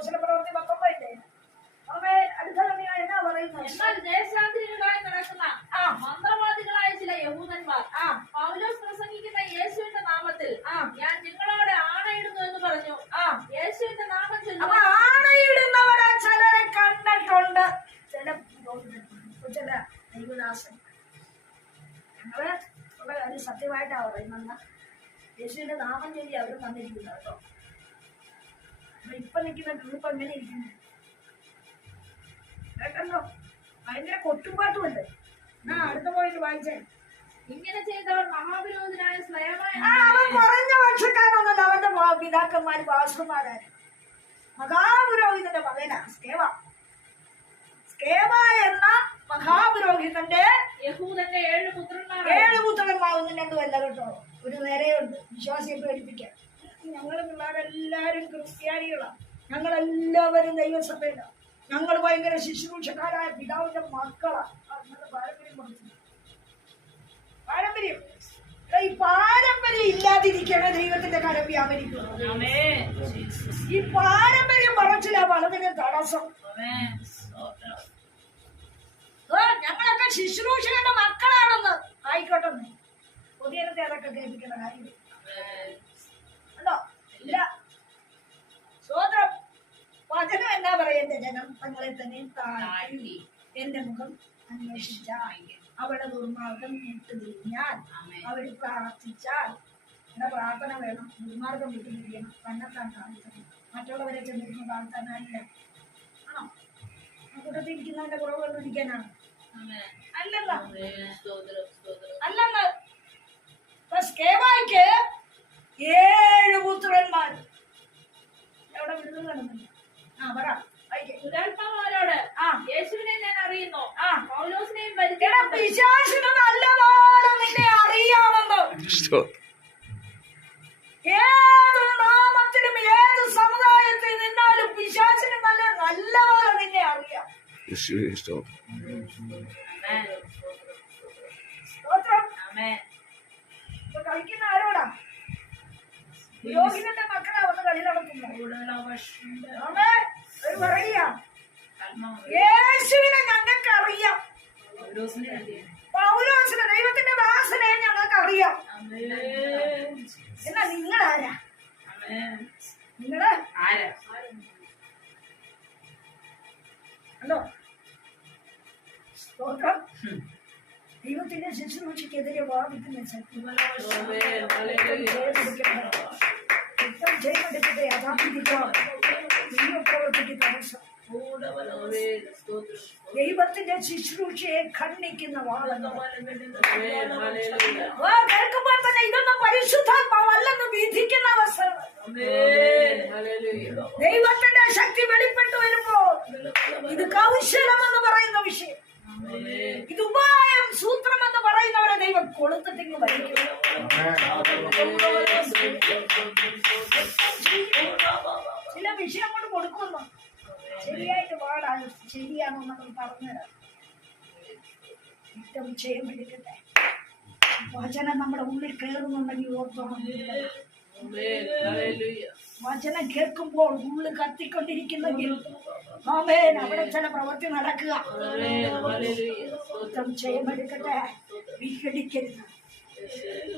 ചില പ്രവൃത്തി പത്തൊമ്പതില്ലേ അടുത്ത കണ്ണിയാ എന്നാ പറയുന്നത്? എന്നാൽ ദേശാന്തരികളായി നടക്കുന്ന ആ. മന്ത്രവാദികളായ ചില യഹൂദന്മാർ ആ പൗലോസ് പ്രസംഗിക്കുന്ന യേശുവിന്റെ നാമത്തിൽ ആ. ഞാൻ നിങ്ങളോട് ആണയിടുന്നു എന്ന് പറഞ്ഞു. ആ യേശുവിന്റെ നാമം ചൊല്ലുക ആണയിടുന്നവരെ ചിലരെ കണ്ടിട്ടുണ്ട്. ചില ചില ദൈവദാസൻ. ഞങ്ങൾ കാര്യം സത്യമായിട്ടാ പറയുന്നത്. യേശുവിന്റെ നാമം ചൊല്ലി അവർ തന്നിരിക്കുന്നത് കേട്ടോ. ഇപ്പൊ നിൽക്കുന്ന ഗ്രൂപ്പ് എങ്ങനെ ഇരിക്കുന്നു. കേട്ടല്ലോ? ഭയങ്കര കൊട്ടുപാട്ടുമുണ്ട്. ആ അടുത്ത പോയിട്ട് വായിച്ചേ. ഇങ്ങനെ ചെയ്തവർ മഹാവിരോധനായ സ്വയമായ അവൻ കുറഞ്ഞ വർഷക്കാരനൊന്നല്ല അവന്റെ പിതാക്കന്മാര് പാസ്റ്റർമാരാണ് മഹാപുരോഹിതന്റെ മകനാ സ്കേവ. സ്കേവ എന്ന മഹാപുരോഹിതന്റെ യഹൂദന്റെ ഏഴ് പുത്രന്മാർ ഏഴ് പുത്രന്മാവുന്നു രണ്ടുമല്ല കേട്ടോ ഒരു നേരെയുണ്ട്. വിശ്വാസിയെ പേടിപ്പിക്കാൻ. ഞങ്ങൾ പിള്ളേരെല്ലാവരും ക്രിസ്ത്യാനികളാണ് ഞങ്ങളെല്ലാവരും ദൈവസഭയിലാണ് ഞങ്ങൾ ഭയങ്കര ശുശ്രൂഷക്കാരായ പിതാവിന്റെ മക്കളാണ് പാരമ്പര്യം എടാ, ഈ പാരമ്പര്യം ഇല്ലാതിരിക്കണ ദൈവത്തിന്റെ കരം വ്യാപരിക്കുന്നത്. ഈ പാരമ്പര്യം പറച്ചില്ല വളവിന് തടസ്സം. ഞങ്ങളൊക്കെ ശിശുഭൂഷകന്റെ മക്കളാണെന്ന്. ആയിക്കോട്ടെ പൊതുജനത്തെ അതൊക്കെ കേൾപ്പിക്കുന്ന കാര്യം. ഇല്ല. സ്വതന്ത്രം വചനം എന്നാ പറയണ്ടേ? ജനം തങ്ങളെ തന്നെ താഴ്ത്തി. എന്റെ മുഖം അന്വേഷിച്ചാൽ അവളുടെ ദുർമാർഗം ആമേൻ. അവർ പ്രാർത്ഥിച്ചാൽ എന്ന പ്രാർത്ഥന വേണം. ദുർമാർഗം വിട്ടുതിരിയണം തന്നെത്താൻ കാണിക്കണം മറ്റുള്ളവരെ ചെന്നിരുന്ന് പ്രാർത്ഥനയില്ല ആണോ? ആ കൂട്ടത്തിൽ ഇരിക്കുന്നതിന്റെ കുറവ് കണ്ടിരിക്കാനാണ്. അല്ലല്ലോ. കേവായിക്ക് ആമേൻ. സ്തോത്രം യോഗിന്റെ മക്കളാ വന്ന് കളി ഞങ്ങൾക്ക് അറിയാം പൗലോസിനെ ദൈവത്തിന്റെ ദാസനെ ഞങ്ങൾക്ക് അറിയാം ആമേൻ. എന്നാ നിങ്ങളാരാ. നിങ്ങൾ ആരാ? ഹലോ സ്തോത്രം ദൈവത്തിന്റെ ശുശ്രൂഷയ്ക്കെതിരെ വാദിക്കുന്ന ശക്തി. യുദ്ധം ചെയ്യപ്പെട്ടിട്ട് യഥാർത്ഥിക്കോ ദൈവ പ്രവർത്തിക്ക് തടസ്സം. ദൈവത്തിന്റെ ശുശ്രൂഷയെ ഖണ്ഡിക്കുന്ന കേൾക്കുമ്പോൾ തന്നെ ഇതൊന്നും പരിശുദ്ധാത്മാവല്ലെന്ന് വിധിക്കുന്ന അവസരം. ദൈവത്തിന്റെ ശക്തി വെളിപ്പെട്ടു വരുമ്പോൾ ഇത് കൗശലം എന്ന് പറയുന്ന വിഷയം ആമേൻ. ഇത് ഉപായം സൂത്രം എന്ന് പറയുന്നവരെ ദൈവം കൊളുത്തിട്ടിങ്ങ് വരിക്കും ചില വിഷയം കൊണ്ട് കൊടുക്കുന്നു ശരിയായിട്ട് വാടാ ശരിയാണോ നമ്മൾ പറഞ്ഞുതരാം ഏറ്റവും ചെയ്യാൻ എടുക്കട്ടെ വചനം നമ്മുടെ ഉള്ളിൽ കയറുന്നുണ്ടെങ്കിൽ ഓർത്തോണം. വചനം കേൾക്കുമ്പോൾ ഉള്ളിൽ കത്തിക്കൊണ്ടിരിക്കുന്നെങ്കിൽ ആമേൻ. അവിടെ ചില പ്രവൃത്തി നടക്കുക. യുദ്ധം ചെയ്യമെടുക്കട്ടെ വിഘടിക്കരുത്.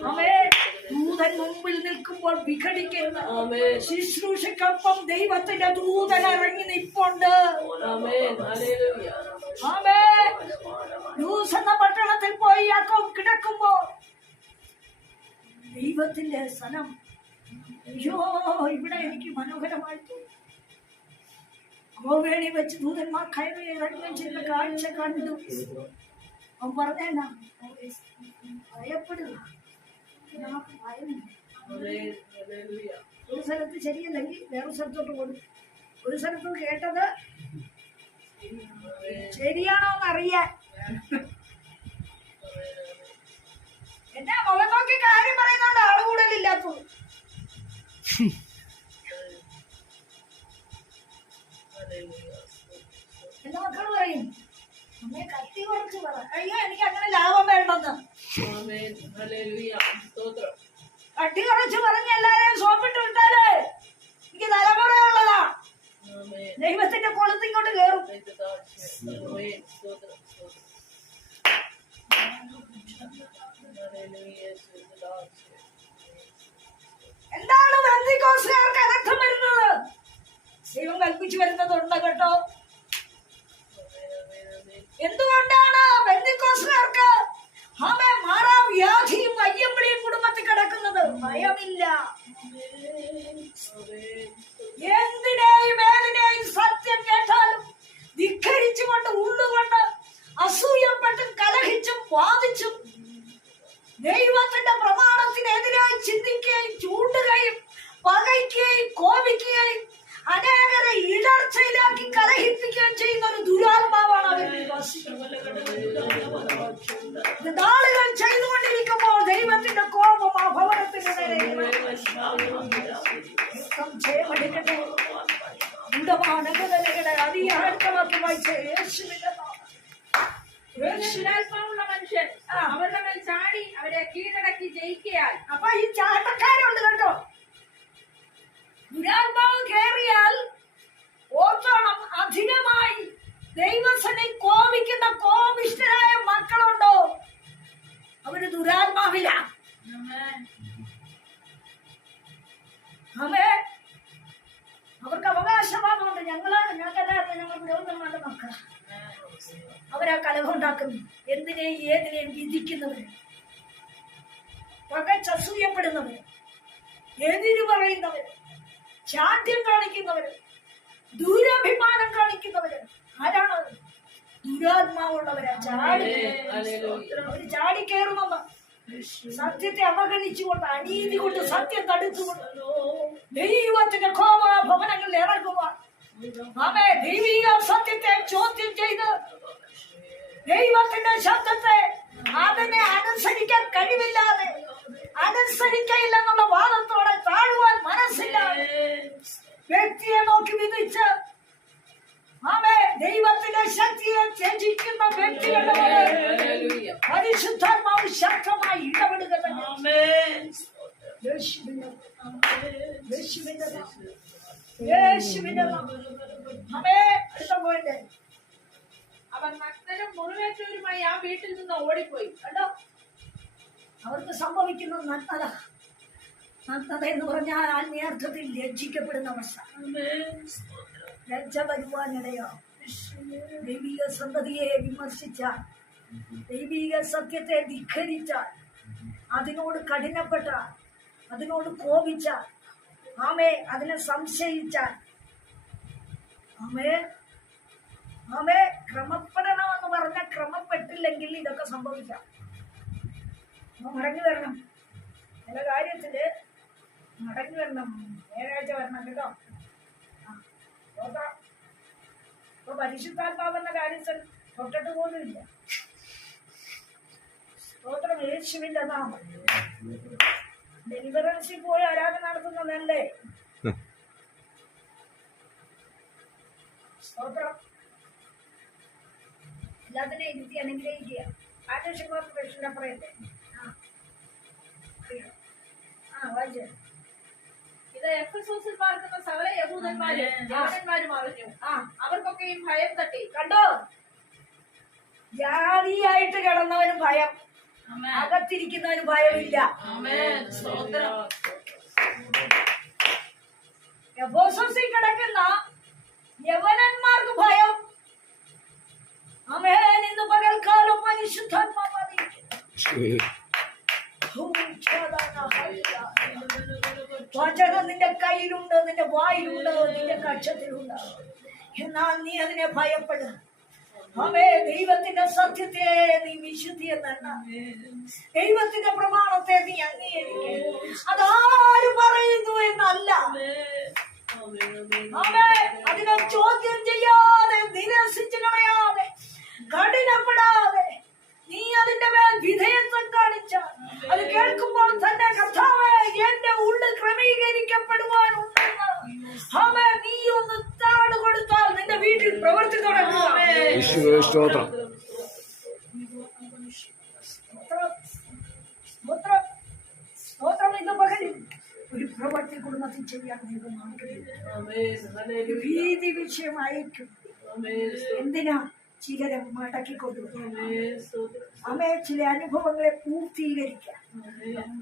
ആമേൻ. ദൂതൻ മുമ്പിൽ നിൽക്കുമ്പോൾ വിഘടിക്കരുത്. ശുശ്രൂഷക്കൊപ്പം ദൈവത്തിന്റെ ദൂതൻ ഇറങ്ങി നിപ്പുണ്ട്. ആമേൻ. ലൂസ് എന്ന പട്ടണത്തിൽ പോയി അക്കം കിടക്കുമ്പോ ദൈവത്തിന്റെ സ്ഥലം അയ്യോ ഇവിടെ എനിക്ക് മനോഹരമായിട്ട് ഗോവേണി വെച്ച് ദൂതന്മാർ കയറി ഇറങ്ങുകയും ചെയ്ത കാഴ്ച കണ്ടു. അവൻ പറഞ്ഞേനാ ഭയപ്പെടുക. ഒരു സ്ഥലത്ത് ശരിയല്ലെങ്കിൽ വേറെ സ്ഥലത്തോട്ട് കൊടുക്കും ഒരു സ്ഥലത്ത് കേട്ടത് ശരിയാണോ എന്നറിയാൻ എന്നാ മുഖം നോക്കി കാര്യം പറയുന്നോണ്ട് ആൾ കൂടുതലില്ലാത്തത്. കട്ടി കുറച്ച് പറഞ്ഞ് എല്ലാരെയും സോപ്പിട്ട് വിട്ടാലേ എനിക്ക് തലമുറയുള്ളതാ ആമേൻ. ദൈവത്തിന്റെ കൊളുത്ത് ഇങ്ങോട്ട് കേറും എന്താണ് ബന്ധുക്കോസുകാർക്ക് അനർത്ഥം വരുന്നത്. ദൈവം കൽപ്പിച്ചു വരുന്നതുണ്ട് കേട്ടോ. എന്തുകൊണ്ടാണ് ബന്ധുക്കോസുകാർക്ക് ആമേ മാറാ വ്യാധിയും അയ്യമ്പിളിയും കുടുംബത്തിൽ കിടക്കുന്നത്? ഭയമില്ല. നാളുകൾ ചെയ്തുകൊണ്ടിരിക്കുമ്പോൾ ദൈവത്തിന്റെ കോപം ആ ഭവനത്തിന് യുദ്ധം ചെയ്യപ്പെട്ടിട്ട് ഗുഡമാനകതലയുടെ അതിയാഴ്ത്തമാക്കി വായിച്ച യേശുവിന്റെ അവരുടെ മേൽ ചാടി അവരെ കീഴടക്കി ജയിക്കയാൽ അവേ അവർക്ക് അവകാശവാദമുണ്ട് ഞങ്ങൾ ഞങ്ങൾക്കല്ലായിരുന്നു ഞങ്ങൾ ബ്രഹ്മന്മാരുടെ മക്കളാണ് അവരാ കലഹം ഉണ്ടാക്കുന്നു എന്തിനേയും ഏതിനേയും വിധിക്കുന്നവര് പകച്ചസൂയപ്പെടുന്നവർ എതിര് പറയുന്നവര്. ചാദ്യം കാണിക്കുന്നവര്. ദൂരാഭിമാനം കാണിക്കുന്നവര്. ആരാണ് ദുരാത്മാവുള്ളവരാ. ചാടി അവർ ചാടി കയറുമെന്ന് സത്യത്തെ അവഗണിച്ചുകൊണ്ട് അനീതി കൊണ്ട് സത്യം തടുത്തുകൊണ്ട് ദൈവത്തിന്റെ കോപ ഭവനങ്ങളിൽ ഇറങ്ങുക ആമേ ദൈവിക സത്യത്തെ ചോദ്യം ചെയ്ത് ദൈവത്തിന്റെ ശബ്ദത്തെ അതിനെ അനുസരിക്കാൻ കഴിവില്ലാതെ അനുസരിക്കയില്ലെന്നുള്ള വാദത്തോടെ താഴുവാൻ മനസ്സില്ലാതെ വ്യക്തിയെ നോക്കി വിധിച്ച് ആമേ ദൈവത്തിന്റെ ശക്തിയെ ത്യജിക്കുന്ന വ്യക്തികളുടെ പരിശുദ്ധാത്മാവ് ശക്തമായി ആമേൻ യേശുവിന്റെ അവൻ നഗ്നരും മുറിവേറ്റവരുമായി ആ വീട്ടിൽ നിന്ന് ഓടിപ്പോയി. കണ്ടോ? അവർക്ക് സംഭവിക്കുന്ന നഗ്നത. നഗ്നത എന്ന് പറഞ്ഞാൽ ആത്മീയാർത്ഥത്തിൽ ലജ്ജിക്കപ്പെടുന്ന അവസ്ഥ. ലജ്ജ വരുവാനിടയോ? ദൈവിക സന്തതിയെ വിമർശിച്ചാൽ ദൈവിക സത്യത്തെ ധിഖരിച്ചാൽ അതിനോട് കഠിനപ്പെട്ട അതിനോട് കോപിച്ച ആമേ അതിനെ സംശയിച്ച. ആമേ ആമേ ക്രമപ്പെടണമെന്ന് പറഞ്ഞ ക്രമപ്പെട്ടില്ലെങ്കിൽ ഇതൊക്കെ സംഭവിക്കാം. മടങ്ങി വരണം. ചില കാര്യത്തിൽ മടങ്ങി വരണം. ഏഴാഴ്ച വരണം കേട്ടോ. ഇപ്പൊ പരിശുദ്ധാത്മാവെന്ന കാര്യത്തിൽ തൊട്ടിട്ട് പോലും സ്തോത്രം യേശുവിന്റെ നാമം ഡെലിവറൻസിൽ പോയി ആരാധന നടത്തുന്നതല്ലേ? സ്തോത്രം. എല്ലാത്തിനെ ഇരുത്തി അനുഗ്രഹിക്കുക. പ്രശ്നം പറയട്ടെ ആ. വായിച്ചു. ഇത് പാർക്കുന്ന സകല യഹൂദന്മാരും അറിഞ്ഞു. അവർക്കൊക്കെയും ഭയം തട്ടി. കണ്ടോ? ജാതിയായിട്ട് കിടന്നവന് ഭയം. അകത്തിരിക്കുന്നവന് ഭയമില്ല. എഫോസസിൽ കിടക്കുന്ന യവനന്മാർക്ക് ഭയം. അമേൻ ഇന്ന് പകൽക്കാലം പരിശുദ്ധാത്മാവ് അറിയിക്കുന്നു. വചനം നിന്റെ കയ്യിലുണ്ട് നിന്റെ വായിലുണ്ട് നിന്റെ കക്ഷത്തിലുണ്ട്. എന്നാൽ നീ അതിനെ ഭയപ്പെടുക. അവേ ദൈവത്തിന്റെ സത്യത്തെ നീ വിശുദ്ധി എന്നല്ല ദൈവത്തിന്റെ പ്രമാണത്തെ നീ അംഗീകരിക്കുക അതാര് പറയുന്നു എന്നല്ല. അതിനെ ചോദ്യം ചെയ്യാതെ നിരസിച്ചു കളയാതെ കഠിനപ്പെടാതെ നീ അതിന്റെ മേൽ വിധേയത്വം കാണിച്ച അത് കേൾക്കുമ്പോൾ തന്നെ കർത്താവേ എന്റെ ഉള്ളിൽ ക്രമീകരിക്കപ്പെടുവാനുണ്ടെന്ന് അവ നീ ഒന്ന് താട് കൊടുത്താൽ നിന്റെ വീട്ടിൽ പ്രവൃത്തി തുടങ്ങുക സ്തോത്രം. സ്തോത്രം ഇന്ന് പകലിൽ ഒരു പ്രവൃത്തി കുടുംബത്തിൽ ചെയ്യാൻ ദൈവം ഹല്ലേലൂയ ഭീതി വിഷയം അയക്കും. എന്തിനാ ചിലരെ മടക്കി കൊണ്ടുവരും അമ്മയെ ചില അനുഭവങ്ങളെ പൂർത്തീകരിക്കാം.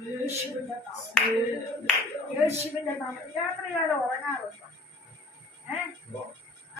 യേശുവിന്റെ നാമം. യേശുവിന്റെ നാമം. രാത്രികാലം ഉറങ്ങാറുണ്ടോ? ഏഹ്